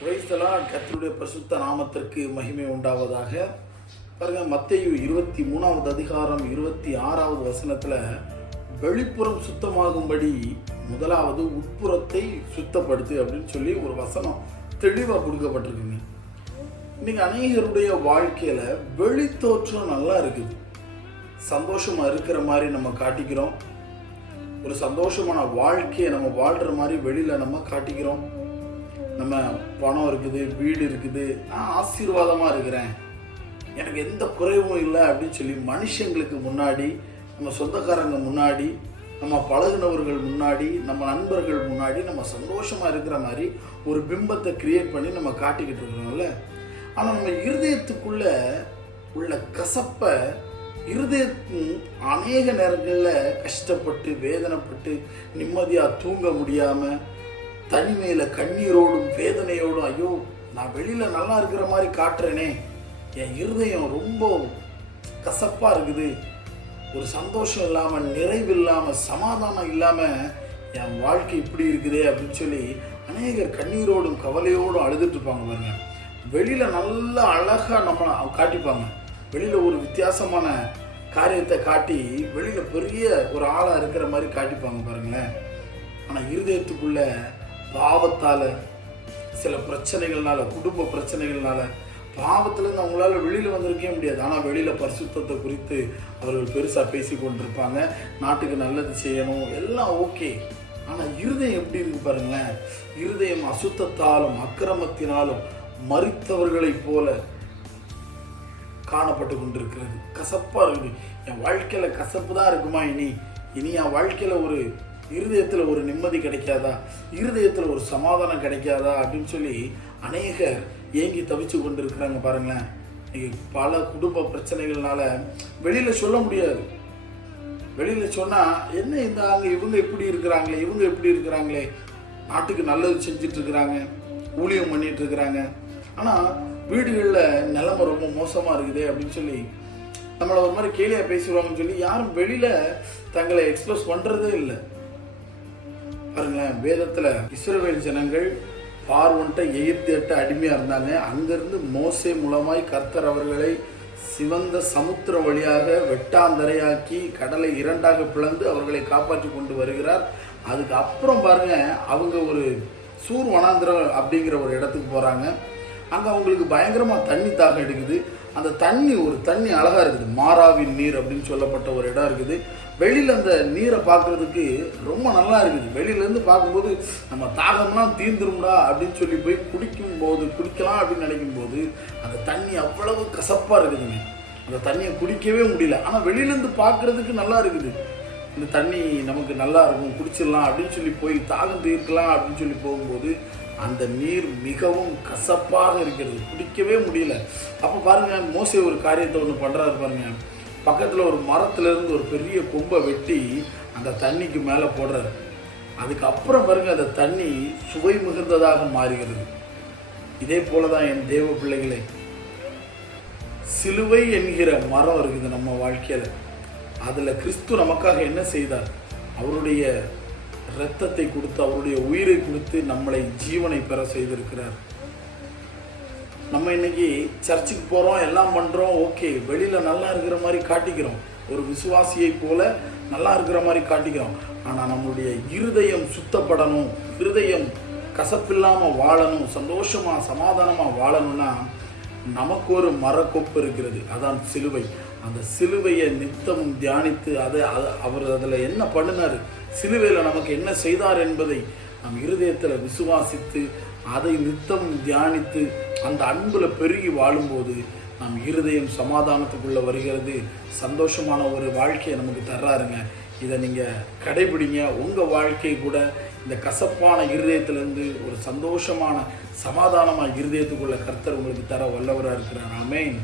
Praise the Lord. கர்த்தருடைய பரிசுத்த நாமத்திற்கு மகிமை உண்டாவதாக. பாருங்க, மத்தேயு 23வது அதிகாரம் 26வது வசனத்துல வெளிப்புறம் சுத்தமாகும்படி முதலாவது உட்புறத்தை சுத்தப்படுத்து அப்படின்னு சொல்லி ஒரு வசனம் தெளிவாக கொடுக்கப்பட்டிருக்குங்க. இன்னைக்கு அநேகருடைய வாழ்க்கையில வெளித்தோற்றம் நல்லா இருக்குது, சந்தோஷமா இருக்கிற மாதிரி நம்ம காட்டிக்கிறோம், ஒரு சந்தோஷமான வாழ்க்கையை நம்ம வாழ்ற மாதிரி வெளியில நம்ம காட்டிக்கிறோம். நம்ம பணம் இருக்குது, வீடு இருக்குது, நான் ஆசீர்வாதமாக இருக்கிறேன், எனக்கு எந்த குறைவும் இல்லை அப்படின்னு சொல்லி மனுஷங்களுக்கு முன்னாடி, நம்ம சொந்தக்காரங்க முன்னாடி, நம்ம பழகினவர்கள் முன்னாடி, நம்ம நண்பர்கள் முன்னாடி நம்ம சந்தோஷமாக இருக்கிற மாதிரி ஒரு பிம்பத்தை கிரியேட் பண்ணி நம்ம காட்டிக்கிட்டு இருக்கிறோம்ல. ஆனால் நம்ம இருதயத்துக்குள்ள உள்ள கசப்பை, இருதயத்தும் அநேக நேரங்களில் கஷ்டப்பட்டு வேதனைப்பட்டு நிம்மதியாக தூங்க முடியாமல் தனிமையில் கண்ணீரோடும் வேதனையோடும், ஐயோ நான் வெளியில் நல்லா இருக்கிற மாதிரி காட்டுறேனே, என் இருதயம் ரொம்ப கசப்பாக இருக்குது, ஒரு சந்தோஷம் இல்லாமல், நிறைவு இல்லாமல், சமாதானம் இல்லாமல் என் வாழ்க்கை இப்படி இருக்குதே அப்படின்னு சொல்லி அநேகர் கண்ணீரோடும் கவலையோடும் அழுதுட்டு இருப்பாங்க. பாருங்க, வெளியில் நல்லா அழகாக நம்ம காட்டிப்பாங்க, வெளியில் ஒரு வித்தியாசமான காரியத்தை காட்டி வெளியில் பெரிய ஒரு ஆளாக இருக்கிற மாதிரி காட்டிப்பாங்க பாருங்களேன். ஆனால் இருதயத்துக்குள்ள பாவத்தால், சில பிரச்சனைகள்னால, குடும்ப பிரச்சனைகள்னால, பாவத்திலேருந்து அவங்களால வெளியில் வந்திருக்கவே முடியாது. ஆனால் வெளியில் பரிசுத்தத்தை குறித்து அவர்கள் பெருசாக பேசி கொண்டிருப்பாங்க, நாட்டுக்கு நல்லது செய்யணும், எல்லாம் ஓகே. ஆனால் இருதயம் எப்படி இருக்கு பாருங்களேன். இருதயம் அசுத்தத்தாலும் அக்கிரமத்தினாலும் மரித்தவர்களைப் போல காணப்பட்டு கொண்டிருக்கிறது, கசப்பாக இருக்குது. என் வாழ்க்கையில் கசப்பு தான் இருக்குமா, இனி என் வாழ்க்கையில் ஒரு இருதயத்தில் ஒரு நிம்மதி கிடைக்காதா, இருதயத்தில் ஒரு சமாதானம் கிடைக்காதா அப்படின்னு சொல்லி அநேகர் ஏங்கி தவிச்சு கொண்டு இருக்கிறாங்க பாருங்களேன். இன்னைக்கு பல குடும்ப பிரச்சனைகள்னால வெளியில் சொல்ல முடியாது. வெளியில் சொன்னால் என்ன, இந்த அங்கே இவங்க இப்படி இருக்கிறாங்களே, இவங்க எப்படி இருக்கிறாங்களே, நாட்டுக்கு நல்லது செஞ்சுட்டு இருக்கிறாங்க, ஊழியம் பண்ணிட்டு இருக்கிறாங்க, ஆனால் வீடுகளில் நிலைமை ரொம்ப மோசமாக இருக்குது அப்படின்னு சொல்லி நம்மளை ஒரு மாதிரி கேலியாக பேசுவாங்கன்னு சொல்லி யாரும் வெளியில் தங்களை எக்ஸ்பிரஸ் பண்ணுறதே இல்லை. பாருங்களேன், வேதத்தில் இஸ்ரவேல் ஜனங்கள் பார்வோன்ட்ட எகிப்தியர்ட்ட அடிமையாக இருந்தாங்க. அங்கிருந்து மோசே மூலமாய் கர்த்தர் அவர்களை சிவந்த சமுத்திரம் வழியாக வெட்டாந்தரையாக்கி கடலை இரண்டாக பிளந்து அவர்களை காப்பாற்றி கொண்டு வருகிறார். அதுக்கு அப்புறம் பாருங்க, அவங்க ஒரு சூர் வனாந்திரம் அப்படிங்கிற ஒரு இடத்துக்கு போகிறாங்க. அங்கே அவங்களுக்கு பயங்கரமாக தண்ணி தாகம் எடுக்குது. அந்த தண்ணி, ஒரு தண்ணி அழகாக இருக்குது, மாறாவின் நீர் அப்படின்னு சொல்லப்பட்ட ஒரு இடம் இருக்குது. வெளியில் அந்த நீரை பார்க்குறதுக்கு ரொம்ப நல்லா இருக்குது. வெளியிலேருந்து பார்க்கும்போது நம்ம தாகம்லாம் தீர்ந்துரும்டா அப்படின்னு சொல்லி போய் குடிக்கலாம் அப்படின்னு நினைக்கும்போது அந்த தண்ணி அவ்வளவு கசப்பாக இருக்குதுங்க. அந்த தண்ணியை குடிக்கவே முடியல. ஆனால் வெளியிலேருந்து பார்க்குறதுக்கு நல்லா இருக்குது, இந்த தண்ணி நமக்கு நல்லா இருக்கும், குடிச்சிடலாம் அப்படின்னு சொல்லி போய் தாகம் தீர்க்கலாம் அப்படின்னு சொல்லி போகும்போது அந்த நீர் மிகவும் கசப்பாக இருக்கிறது, குடிக்கவே முடியல. அப்போ பாருங்க, மோசே ஒரு காரியத்தை ஒன்று பண்ணுறாரு பாருங்க. பக்கத்தில் ஒரு மரத்துலேருந்து ஒரு பெரிய கொம்பை வெட்டி அந்த தண்ணிக்கு மேலே போடுறாரு. அதுக்கப்புறம் பாருங்க, அந்த தண்ணி சுவை மிகுந்ததாக மாறுகிறது. இதே போல தான் என் தேவ பிள்ளைகளை, சிலுவை என்கிற மரம் இருக்குது நம்ம வாழ்க்கையில். அதில் கிறிஸ்து நமக்காக என்ன செய்தார்? அவருடைய இரத்தத்தை கொடுத்து, அவருடைய உயிரை கொடுத்து நம்மளை ஜீவனை பெற செய்திருக்கிறார். நம்ம இன்னைக்கு சர்ச்சுக்கு போகிறோம், எல்லாம் பண்ணுறோம், ஓகே, வெளியில் நல்லா இருக்கிற மாதிரி காட்டிக்கிறோம், ஒரு விசுவாசியை போல நல்லா இருக்கிற மாதிரி காட்டிக்கிறோம். ஆனால் நம்மளுடைய இருதயம் சுத்தப்படணும், இருதயம் கசப்பில்லாமல் வாழணும், சந்தோஷமாக சமாதானமாக வாழணும்னா நமக்கு ஒரு மரக்கொப்பு இருக்கிறது, அதான் சிலுவை. அந்த சிலுவையை நித்தமும் தியானித்து அவர் அதில் என்ன பண்ணினார், சிலுவையில் நமக்கு என்ன செய்தார் என்பதை நம் இருதயத்தில் விசுவாசித்து அதை நித்தமும் தியானித்து அந்த அன்புல பெருகி வாழும்போது நம் இருதயம் சமாதானத்துக்குள்ளே வருகிறது, சந்தோஷமான ஒரு வாழ்க்கையை நமக்கு தர்றாருங்க. இதை நீங்கள் கடைபிடிங்க. உங்கள் வாழ்க்கை கூட இந்த கசப்பான இருதயத்திலேருந்து ஒரு சந்தோஷமான சமாதானமான இருதயத்துக்குள்ள கர்த்தர் உங்களுக்கு தர வல்லவராக இருக்கிறார். ஆமென்.